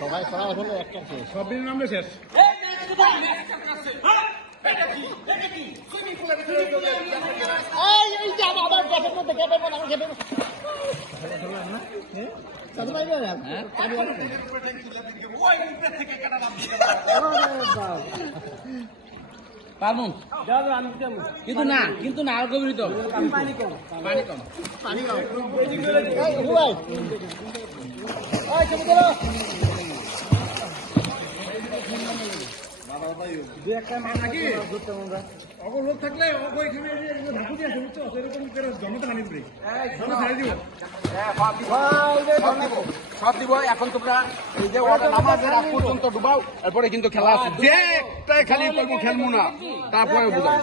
সবাই সবাই হলো একটা সব দিন নামলে শেষ কিন্তু না আর গভীর তো পানি কম লোক থাকলে ঢাকু দিয়ে আছে বুঝছো সেরকম করে জমাতে পানি দিব সব দিব এখন তোমরা এই যে নামাজের আগ পর্যন্ত ডুবাও এরপরে কিন্তু খেলা আছে যে একটাই খালি করবো খেলবো না তারপরে বুঝাবো